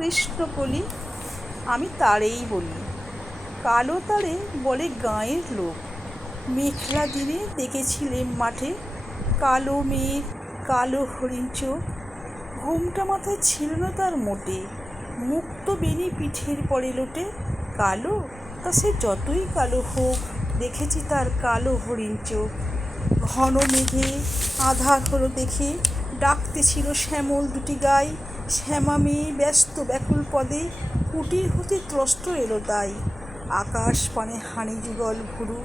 কৃষ্ণকলি আমি তারেই বলি, কালো তারে বলে গাঁয়ের লোক। মেঘলা দিনে দেখেছিলেন মাঠে কালো মেঘ, কালো হরিণ চোখ। ঘোমটা মাথায় ছিল না তার মোটে, মুক্ত বেনি পিঠের পরে লোটে। কালো তা সে যতই কালো হোক, দেখেছি তার কালো হরিণ চোখ। ঘন মেঘে আঁধার হলো দেখে, ডাকতেছিল শ্যামল দুটি গাই। শ্যামা মেয়ে ব্যস্ত ব্যাকুল পদে, কুটির হতে ত্রস্ত এলো তাই। আকাশ পানে হানি যুগল ভুরু,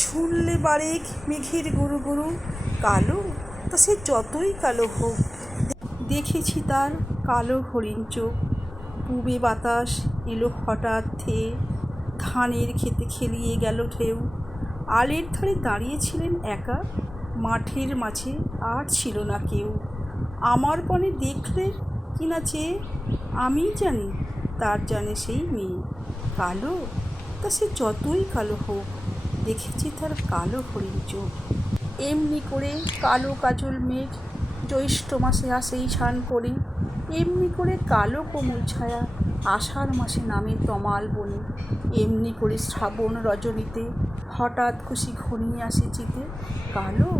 শুনলে বারেক মেঘের গুরু গুরু। কালো তা সে যতই কালো হোক, দেখেছি তার কালো হরিণ চোখ। পূবে বাতাস এলো হঠাৎ থেয়ে, ধানের খেতে খেলিয়ে গেল ঢেউ। আলের ধারে দাঁড়িয়েছিলেন একা, মাঠের মাঝে আর ছিল না কেউ। আমার পানে দেখলে কিনা চেয়ে, আমি জানি তার জানে সেই মেয়ে। কালো তা সে যতই কালো হোক, দেখেছি তার কালো হরিণ চোখ। এমনি করে কালো কাজল মেঘ জ্যৈষ্ঠ মাসে আসেই ছান করে, এমনি করে কালো কোমল ছায়া আষাঢ় মাসে নামে তমাল বনে। এমনি করে শ্রাবণ রজনীতে হঠাৎ খুশি ঘনিয়ে আসে চিতে। কালো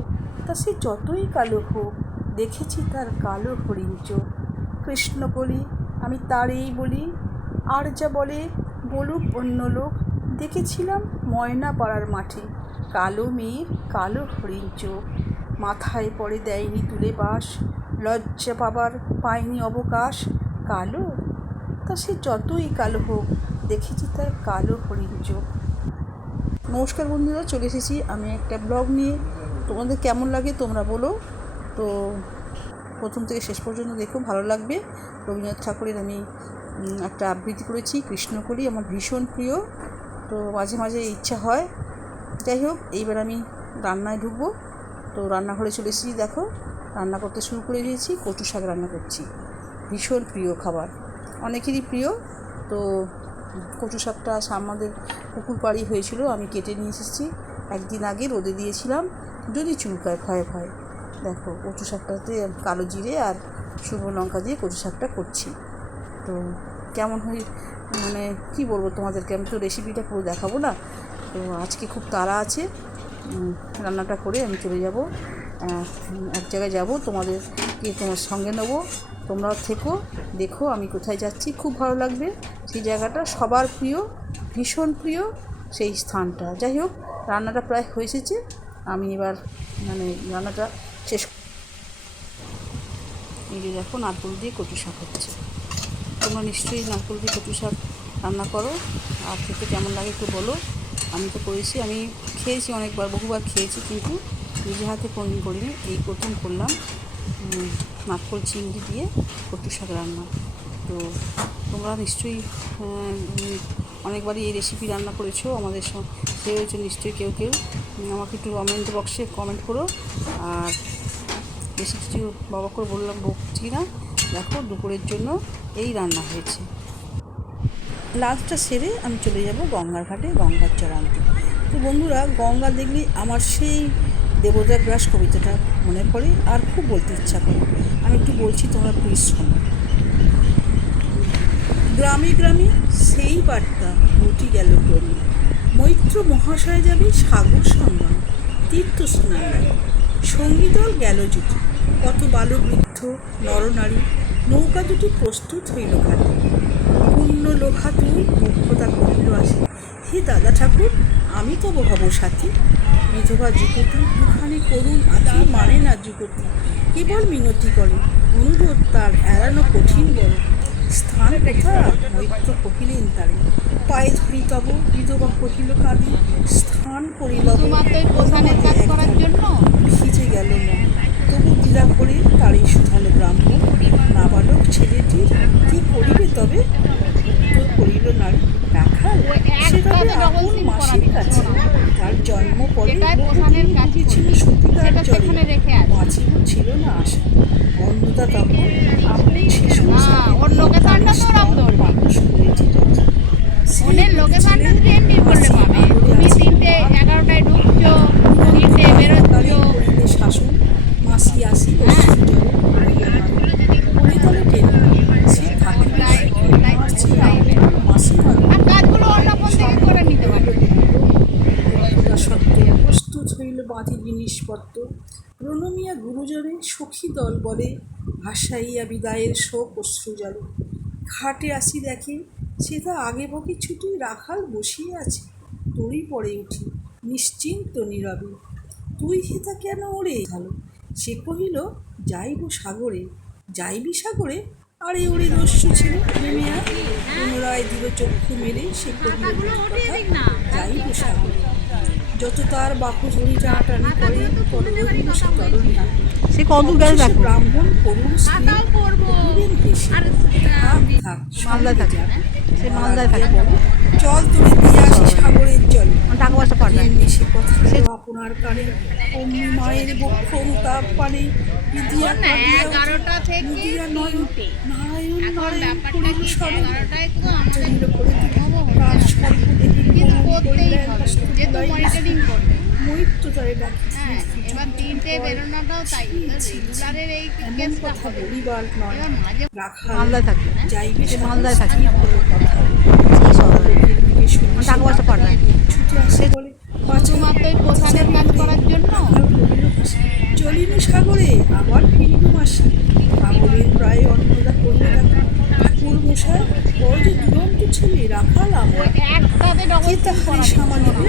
তা সে যতই কালো হোক, দেখেছি তার কালো হরিণ চোখ। কৃষ্ণকলি আমি তারেই বলি, আর যা বলে বলুক অন্য লোক। দেখেছিলাম ময়না পাড়ার মাঠে কালো মেয়ের কালো হরিণ চোখ। মাথায় পড়ে দেয়নি তুলে বাস, লজ্জা পাবার পায়নি অবকাশ। কালো তা সে যতই কালো হোক, দেখেছি তার কালো হরিণ চোখ। নমস্কার বন্ধুরা, চলে এসেছি আমি একটা ব্লগ নিয়ে। তোমাদের কেমন লাগে তোমরা বলো। তো প্রথম থেকে শেষ পর্যন্ত দেখো, ভালো লাগবে। রবীন্দ্রনাথ ঠাকুরের আমি একটা আবৃত্তি করেছি, কৃষ্ণকলি আমার ভীষণ প্রিয়। তো মাঝে মাঝে ইচ্ছা হয়। যাই হোক, এইবার আমি রান্নায় ঢুকবো। তো রান্নাঘরে চলে এসেছি, দেখো রান্না করতে শুরু করে দিয়েছি। কচু শাক রান্না করছি, ভীষণ প্রিয় খাবার, অনেকেরই প্রিয়। তো কচু শাকটা আমাদের পুকুর পাড়ি হয়েছিল, আমি কেটে নিয়ে এসেছি একদিন আগে, রোদে দিয়েছিলাম যদি চুলকায় ভয়ে ভয়ে। দেখো কচু শাকটাতে কালো জিরে আর শুকনো লঙ্কা দিয়ে কচু শাকটা করছি। তো কেমন হয় মানে কি বলবো তোমাদেরকে, আমি তো রেসিপিটা পুরো দেখাবো না। তো আজকে খুব তাড়া আছে, রান্নাটা করে আমি চলে যাব এক জায়গায় যাব, তোমাদেরকে তোমার সঙ্গে নেবো। তোমরাও থেকো, দেখো আমি কোথায় যাচ্ছি, খুব ভালো লাগবে। সেই জায়গাটা সবার প্রিয়, ভীষণ প্রিয় সেই স্থানটা। যাই হোক, রান্নাটা প্রায় হয়ে এসেছে, আমি এবার রান্নাটা শেষ। এই যে দেখো নারকেল দিয়ে কচু শাক হচ্ছে। তোমরা নিশ্চয়ই নারকেল দিয়ে কচু শাক রান্না করো, আর খেতে কেমন লাগে একটু বলো। আমি তো করেছি, আমি খেয়েছি অনেকবার, বহুবার খেয়েছি, কিন্তু নিজে হাতে কোনোদিন করিনি, এই প্রথম করলাম নারকেল চিংড়ি দিয়ে কচু শাক রান্না। তো তোমরা নিশ্চয়ই অনেকবারই এই রেসিপি রান্না করেছো, আমাদের সে হয়েছে নিশ্চয়ই কেউ কেউ। আমাকে একটু কমেন্ট বক্সে কমেন্ট করো। আর বেশি কিছু বাবা করে বকছি না। দেখো দুপুরের জন্য এই রান্না হয়েছে। লাঞ্চটা সেরে আমি চলে যাব গঙ্গার ঘাটে গঙ্গার চর আনতে। তো বন্ধুরা, গঙ্গা দেখলে আমার সেই দেবদার গ্রাস কবিতাটা মনে পড়ে, আর খুব বলতে ইচ্ছা করে। আমি একটু বলছি, তোমরা প্লিজ শোনো। গ্রামে গ্রামে সেই বার্তা ঘটি গেল ক্রমে, মৈত্র মহাশয় যাবে সাগর সঙ্গম, তীর্থ স্নান সঙ্গীদল গেল জুটি। কত বালবৃদ্ধ নরনারী, নৌকা দুটি প্রস্তুত হইল ঘাটে। পূর্ণ লোহা তুই মুখ্যতা কহিল আসে, হে দাদা ঠাকুর আমি তব হব সাথী। বিধবা যুগতি দুখানি করুণ আঁকি, মানে না যুগতি কেবল মিনতি করে, অনুরোধ তার এড়ানো কঠিন বড়। স্থান কোথা মৈত্র কহিলেন তারে, পায়ে ধরি তব বিধবা কহিল কাঁদি। স্থান করিল ভিজে গেল মন, তবু দ্বিধা করে তারই শুধালো ব্রাহ্মণ। নাবালক ছেলেটির কি করিবে তবে, উত্তর করিল নারী রাখাল সে তবে আপন মাসির কাছে। তার জন্ম পরে বহুদিন ভুগেছিল সতীদার জলে, বাঁচিব ছিল না আশা। অন্নদা তখন আপন শিশু মানুষ করেছিল। শাসন মাসি আসি পরিতলে টেনে সে থাকিবে দত্ত প্রণমিয়া গুরুজনে সখী দল বলে ভাসাইয়া বিদায়ের শোক অশ্রু জলে। ঘাটে আসি দেখে সে তা আগে বকে ছুটি রাখাল বসিয়ে আছে, তোরই পরে উঠি নিশ্চিন্ত নীরবে। তুই হেতা কেন ওরে ভালো? সে কহিল যাইব সাগরে। যাইবি সাগরে? আরে ওরে দস্যু ছেলে নেমে আয়। পুনরায় দিল চক্ষু মেলে সে কহিল যাইব সাগরে। যত তার বাপু ঝুড়ি টানাটানি করে পরবর্তী সে তরণী হাতে। সে কতদূর গেছে দেখো। ব্রাহ্মণ করুণ স্ত্রী কহিলেন হেসে, থাক থাক মালদায় থাকে, সে মালদায় থাকে। চল তুলে দিয়ে আসি সাগরের জলে। টাকা পয়সা পাঠায় সে কথা আপনার কানে অমনি মায়ের বক্ষ অনুতাপ পানে বিধিয়া নদিয়া নয় নারায়ণ নারায়ণ করিল স্মরণ। চন্দ্র করে তার স্বল্প দেখে মৈত্রতারে ডাকি এমন কথা বলিবার নয়। রাখাল যাইবে মালদায় থাকে। কথা টাকা পয়সা পাঠায় ছুটে আসে বলে চলিনু সাগরে আবার ফিরিব মাসি। পাগলের প্রায় অন্নদা করলে দেখা ঠাকুর মশাই ওর যে দুরন্ত ছেলে রাখাল আমার কে তাহারে সামালিবে।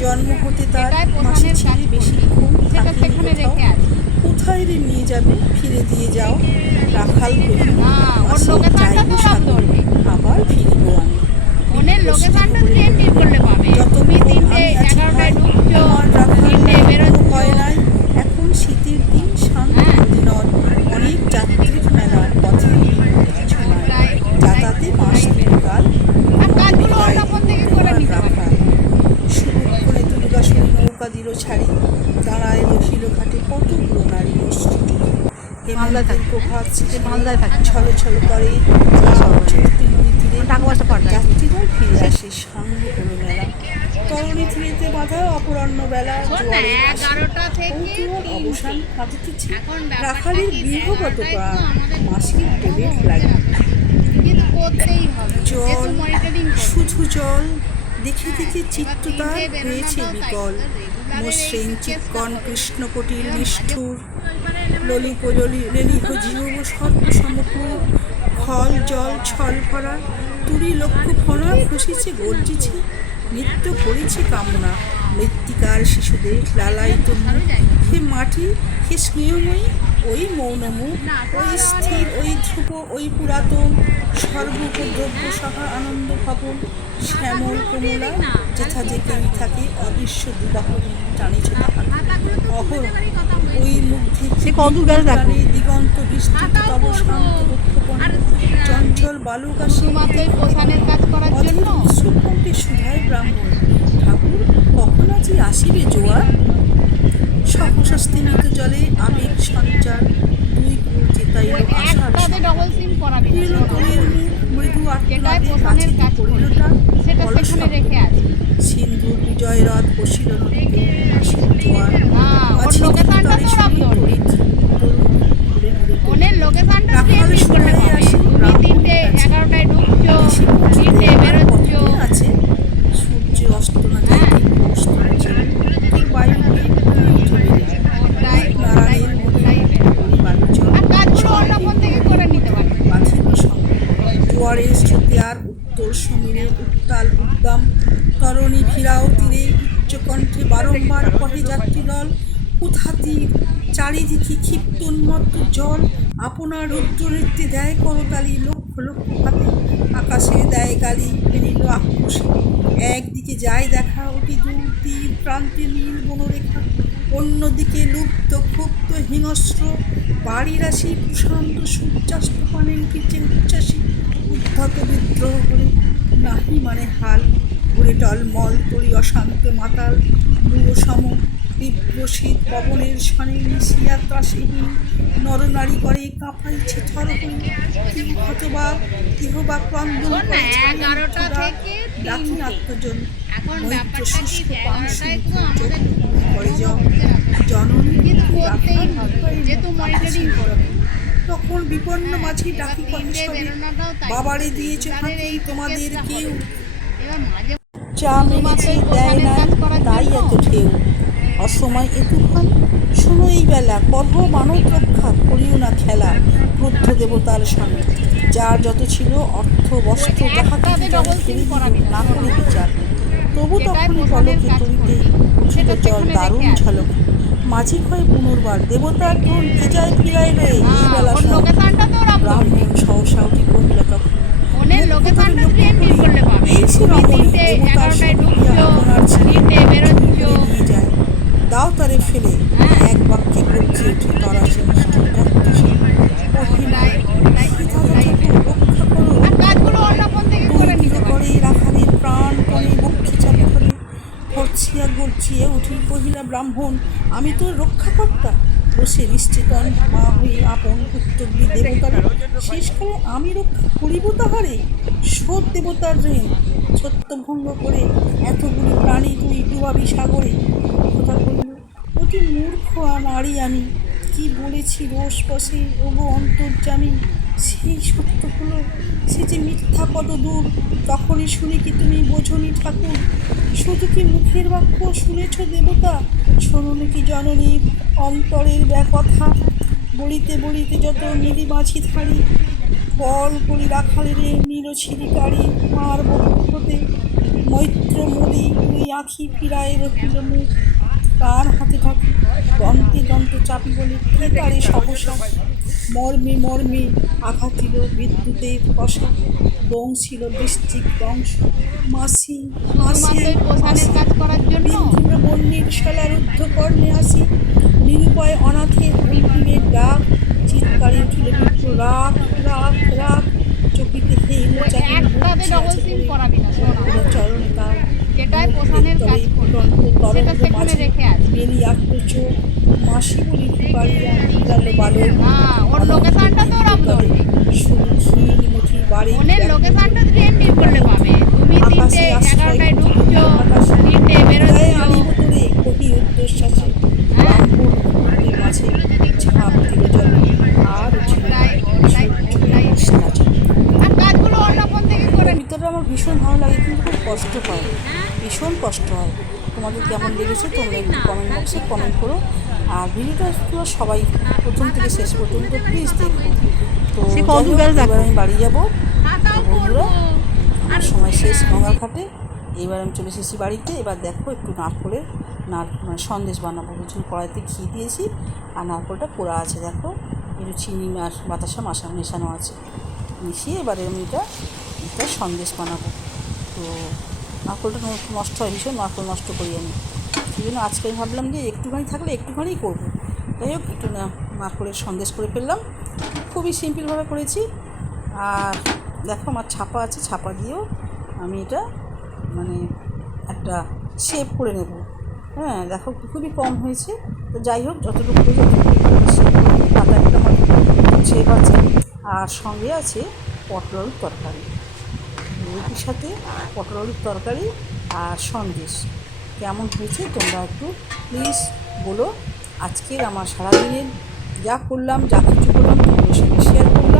জন্ম হতে তার মাসি ছেলে বেশিক্ষণ থাকেনি কোথাও। কোথায় রে নিয়ে যাবে ফিরে দিয়ে যাও। রাখাল কহিল মাসি যাইব সাগরে আবার ফিরিব আমি। এখন শীতের দিন শান্ত নদ, অনেক যাত্রীর মেলার পথে যাতায়াতে মাস কাল শুভক্ষণে দুর্গাসুরী নৌকা দিল ছাড়ি। দাঁড়ায় রহিল ঘাটে কতগুলো নারী হেমন্তের প্রভাত ছল ছল করে টাকা পয়সা পাঠায়। যাত্রীরা ফিরে আসে সাঙ্গ কোনো মেলা। তরুণী থিরেতে বাঁধা অপরাহ্ন বেলা অবসান কাঁদিতেছে। রাখালের গৃহগত প্রাণ মাসির পেটের লাগে। জল শুধু জল দেখে দেখে চিত্ত তার হয়েছে বিকল। মসৃণ চিৎকণ কৃষ্ণকটির নিষ্ঠুর লেলিহ জিহব সর্ব সমকুল। ফল জল ছল ভরা তুরি লক্ষ্য ফলা খুশিছে গর্জিছে নৃত্য করেছে কামনা। মৃত্তিকার শিশুদের লালায়িত মুখ, হে মাটি হে স্নেহময়ী ওই মৌনমুখ, ওই স্থির ওই ধ্রুব ওই পুরাতন সর্বোপদ্রব্য সহা আনন্দ ভবন। শ্যামল কমলা যেথা যেখানে থাকে অদৃশ্য দুবাহ টানিছে অহর ওই মুগ্ধে দিগন্ত বিস্তৃত তব শান্ত বক্ষপণ। চঞ্চল বালুকাশে অধীর সুধায় ব্রাহ্মণ। ঠাকুর কখন আজি আসিবে জোয়ার? সহসা স্তিমিত জলে আবেগ সঞ্চার। দুই কুল চেতাইল আশার ফিরল তরির মুখ মৃদু আত্মনাদে কাছে পড়িল টান অলস সিন্ধুর বিজয় রথ বসিল নদীতে আসিল জোয়ার। আছে সূর্য অস্ত না যাইতে জোয়ারের স্রোতে আর উত্তর সমীরের উত্তাল উদ্দাম। তরণী ভিড়াও তীরে উচ্চকণ্ঠে বারংবার কহে যাত্রী দল উথাতীর চারিদিকে ক্ষিপ্ত উন্মত্ত জল। আপনার রুদ্র নৃত্যে দেয় করতালি লক্ষ লক্ষ হাতে। আকাশে দেয় গালি ফেনিল আক্রোশে। একদিকে যায় দেখা অতি দূর তীর প্রান্তে নীল বনরেখা, অন্যদিকে লুপ্ত ক্ষুব্ধ হিংস্র বাড়ি রাশি। প্রশান্ত সূর্যাস্ত পানে উঠেছে উচ্ছ্বাসী উদ্ধত বিদ্রোহ করে নাহি মানে হাল। ঘুরে টলমল তরি অশান্ত মাতাল মূঢ়সম তীব্র শীত পবনের স্বনে মিশিয়া ত্রাসহীন নরনারী করে কাঁপাইছে থরহরি। অথবা কেহবা ক্রন্দন ডাকি আত্মজন মৈত্র শুষ্ক পাংশু করে জননী তখন বিপন্ন মাঝে ডাকি কণ্ঠে বাবারে দিয়েছে হাতে তোমাদের কেউ চা মেরেছে দেয় না তাই এত ঢেউ। অসময় এ তুফান, শোনো এই বেলা, করহ মানব রক্ষা, করিও না খেলা ক্রুদ্ধ দেবতার সঙ্গে। যার যত ছিল অর্থ বস্ত্র, যাহা কিছু যেন ফেলে দিল, না করে বিচার। তবু তখনই পলকে তরিতে উঠিল জল দারুণ ঝলকে। মাঝি হয় পুনর্বার দেবতার ধন, কে যায় ফিরায় লয়ে এই বেলা ওর সব। লোকেশনটা তো ওরকম ব্রাহ্মণ সহসা উঠি কহিল তখন, ফোনের লোকেশনটা প্রিন্ট করলে পাবে। এই সে তুমি রমণী 3টে দেবতার 11টায় সঙ্গিয়া ঢুকছো, আপনার ছেলে 3টে বেরোচ্ছ। তুলে নিয়ে যায়, দাও তারে ফেলে। এক বাক্যে গর্জে উঠে তরাসে মিষ্টি রক্ত সে। কহিল, সীতাদা ঠাকুর রক্ষা করো, আর কাজগুলো অন্য ফোন থেকে দুই করে দিল নিতে পারো। করে রাখালের প্রাণ পণে বক্ষে চাপে ধরে। হর্ষিয়া গর্জিয়ে উঠি কহিলা ব্রাহ্মণ, আমি তোর রক্ষাকর্তা। বসে নিশ্চিতন মা হয়ে আপন পুত্রগ্রী দেবতারে, শেষকালে আমি রক্ষা করিব তাহারে। শোধ দেবতার ঋণ, সত্যভঙ্গ করে এতগুলি প্রাণী তুই ডুবাবি সাগরে। কথা কহিল, অতি মূর্খ নারী আমি, কি বলেছি রোষ বসে ওগো অন্তর্যামী। সেই সত্য হলো, সে যে মিথ্যা পদ দূর, তখনই শুনি কি তুমি বোঝনি ঠাকুর। শুধু কি মুখের বাক্য শুনেছ দেবতা, শোনোনি কি জননীর অন্তরের কথা। বলিতে বলিতে যত মিলি মাছি ধারি, বল করি রাখালের নীল ছিরিকারি। মার বক্ষ হতে মৈত্র মলি তুই আঁখি ফিরায় রহিল মুখ। কার হাতে থাকি দন্তে দন্ত চাপি বলে কে তারে সহসা। মর্মে মর্মে আঘাত দিল বিদ্যুতের কষা, দংশিল বৃশ্চিক বংশ। মাসি মাসি শুধুমাত্র ওই পোষানের কাজ করার জন্য। বিন্ধুর বন্যের শালা রুদ্ধ কর্ণে আসি, নিরুপায় অনাথের অন্তিমের ডাক। চিৎকারে উঠিল বিপ্র, রাখ রাখ রাখ। চকিতে হেল চাহিল একটাতে ডবল সিম করাবি না, শোনা। চরণে তার যেটাই পোষানের কাজ করবি সেটা সেখানে রেখে আসবি। মেলি আত্ম চোখ। মাসি বলি পারিয়া ফিরালো বালক। না, ওর লোকেশনটা তো ওরকম ধরবে। শুধু ক্ষীণ মুঠি বাড়ি ফোনের লোকেশনটা প্রিন্ট করলে পাবে। তুমি 3টে 11টায় ঢুকছো, 3টে বেরোচ্ছ। আনিব তোরে কহি উদ্দেশ্বাসে। ব্রাহ্মণ মুহূর্তের মাঝে ঝাঁপ দিল জলে, আর উঠিল কৃষ্ণা চলে। আর কাজগুলো অন্য ফোন থেকে করে নিতে কবিতাটা আমার ভীষণ ভালো লাগে, কিন্তু খুব কষ্ট হয়, ভীষণ কষ্ট হয়। তোমাদের কেমন লেগেছে তোমরা একটু কমেন্ট বক্সে কমেন্ট করো। আর ভিডিওটা তোমরা সবাই প্রথম থেকে শেষ পর্যন্ত প্লিজ দেখো। তো সে যাই কত হোক, গাছ দেখো। এবার আমি বাড়ি যাবো। তো বন্ধুরা, আমার সময় শেষ গঙ্গার ঘাটে। এবার আমি চলে এসেছি বাড়িতে। এবার দেখো একটু নারকলের মানে সন্দেশ বানাবো। বুঝুন, কড়াইতে ঘি দিয়েছি আর নারকলটা পোড়া আছে। দেখো একটু চিনি আর বাতাসা মেশানো আছে, মিশিয়ে এবারে আমি এটা সন্দেশ বানাবো। তো নারকলটা নষ্ট হয় ভীষণ, নারকল নষ্ট করি আমি। সেই জন্য আজকে আমি ভাবলাম যে একটুখানি থাকলে একটুখানিই করবো। যাই হোক, একটু নারকলের সন্দেশ করে ফেললাম, খুবই সিম্পলভাবে করেছি। আর দেখো আমার ছাপা আছে, ছাপা দিয়েও আমি এটা মানে একটা শেপ করে নেব। হ্যাঁ, দেখো খুবই কম হয়েছে। তো যাই হোক, যতটুকু পাতা একটা আমার শেপ আছে। আর সঙ্গে আছে পটল আলুর তরকারি, রুটির সাথে পটল আলুর তরকারি আর সন্দেশ। কেমন হয়েছে তোমরা একটু প্লিজ বলো। আজকের আমার সারাদিনের যা করলাম, যা কিছু করলাম তোমাদের সঙ্গে শেয়ার করলাম।